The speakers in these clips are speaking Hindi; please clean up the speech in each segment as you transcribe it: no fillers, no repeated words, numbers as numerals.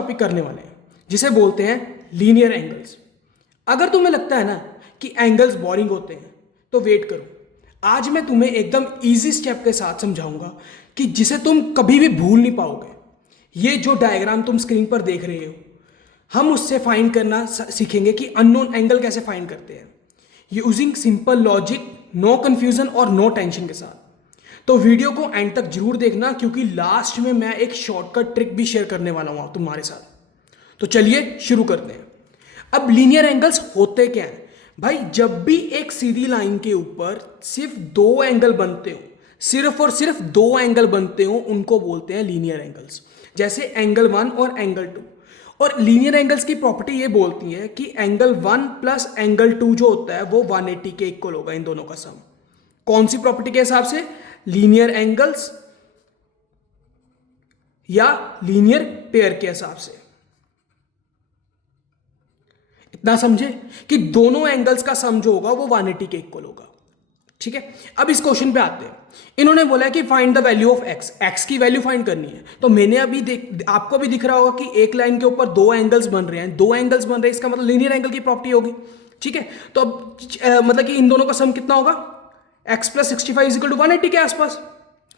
टॉपिक करने वाले हैं जिसे बोलते हैं लीनियर एंगल्स। अगर तुम्हें लगता है ना कि एंगल्स बोरिंग होते हैं तो वेट करो, आज मैं तुम्हें एकदम इजी स्टेप के साथ समझाऊंगा कि जिसे तुम कभी भी भूल नहीं पाओगे। ये जो डायग्राम तुम स्क्रीन पर देख रहे हो, हम उससे फाइंड करना सीखेंगे कि अननोन एंगल कैसे फाइंड करते हैं, using simple logic, no confusion और नो टेंशन के साथ। तो वीडियो को एंड तक जरूर देखना, क्योंकि लास्ट में मैं एक शॉर्टकट ट्रिक भी शेयर करने वाला हूं तुम्हारे साथ। तो चलिए शुरू करते हैं। अब लीनियर एंगल्स होते क्या हैं भाई? जब भी एक सीधी लाइन के ऊपर सिर्फ दो एंगल बनते हो, सिर्फ और सिर्फ दो एंगल बनते हो, उनको बोलते हैं लीनियर एंगल्स। जैसे एंगल 1 और एंगल 2। और लीनियर एंगल्स की प्रॉपर्टी ये बोलती है कि एंगल 1 प्लस एंगल 2 जो होता है वो 180 के इक्वल होगा, इन दोनों का सम। कौन सी प्रॉपर्टी के हिसाब से? लीनियर एंगल्स या लीनियर पेयर के हिसाब से। इतना समझे कि दोनों एंगल्स का सम जो होगा वो 180 के इक्वल होगा। ठीक है, अब इस क्वेश्चन पे आते हैं। इन्होंने बोला है कि find the value of x, x की वैल्यू फाइंड करनी है। तो मैंने अभी आपको भी दिख रहा होगा कि एक लाइन के ऊपर दो एंगल्स बन रहे हैं, दो एंगल्स बन रहे हैं, इसका मतलब लीनियर एंगल की प्रॉपर्टी होगी। ठीक है, तो अब मतलब कि इन दोनों का सम कितना होगा? X plus 65 is equal to 180 के आसपास,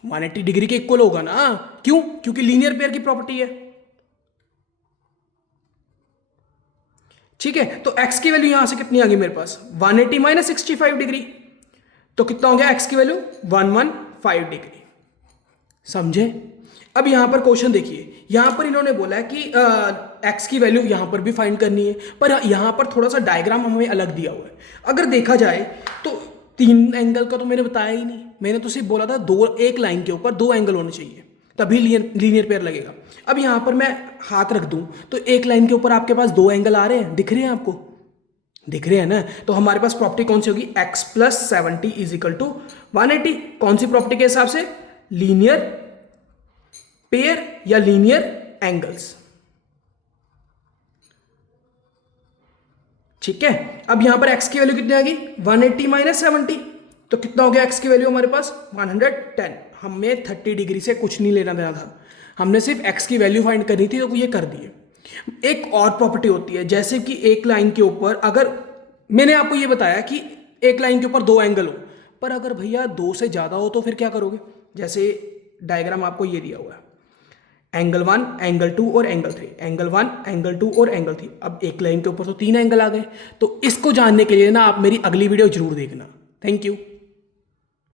180 डिग्री के इक्वल होगा ना। क्यों? क्योंकि लीनियर पेयर की प्रॉपर्टी है। ठीक है, तो x की वैल्यू यहां से कितनी आ गई मेरे पास? 180 माइनस 65 डिग्री, तो कितना हो गया x की वैल्यू? 115 डिग्री। समझे? अब यहां पर क्वेश्चन देखिए, यहां पर इन्होंने बोला है कि x की वैल्यू यहां पर भी फाइंड करनी है, पर यहां पर थोड़ा सा डायग्राम हमें अलग दिया हुआ है। अगर देखा जाए तो तीन एंगल का तो मैंने बताया ही नहीं, मैंने तो सिर्फ बोला था दो, एक लाइन के ऊपर दो एंगल होने चाहिए, तभी लीनियर पेयर लगेगा। अब यहां पर मैं हाथ रख दूं तो एक लाइन के ऊपर आपके पास दो एंगल आ रहे हैं, दिख रहे हैं आपको? दिख रहे हैं ना? तो हमारे पास प्रॉपर्टी कौन सी होगी? x plus 70 is equal to 180। कौन सी प्रॉपर्टी के हिसाब से? लीनियर पेयर या लीनियर एंगल्स। ठीक है, अब यहां पर x की वैल्यू कितनी आ गई? 180 माइनस 70, तो कितना हो गया x की वैल्यू हमारे पास? 110। हमें 30 डिग्री से कुछ नहीं लेना देना था, हमने सिर्फ x की वैल्यू फाइंड करनी थी, तो ये कर दिए। एक और प्रॉपर्टी होती है, जैसे कि एक लाइन के ऊपर, अगर मैंने आपको ये बताया कि एक लाइन के ऊपर दो एंगल हो, पर अगर भैया दो से ज्यादा हो तो फिर क्या करोगे? जैसे डायग्राम आपको ये दिया हुआ है, एंगल 1, एंगल 2 और एंगल 3, एंगल 1, एंगल 2 और एंगल 3। अब एक लाइन के ऊपर तो तीन एंगल आ गए। तो इसको जानने के लिए ना आप मेरी अगली वीडियो जरूर देखना। Thank you.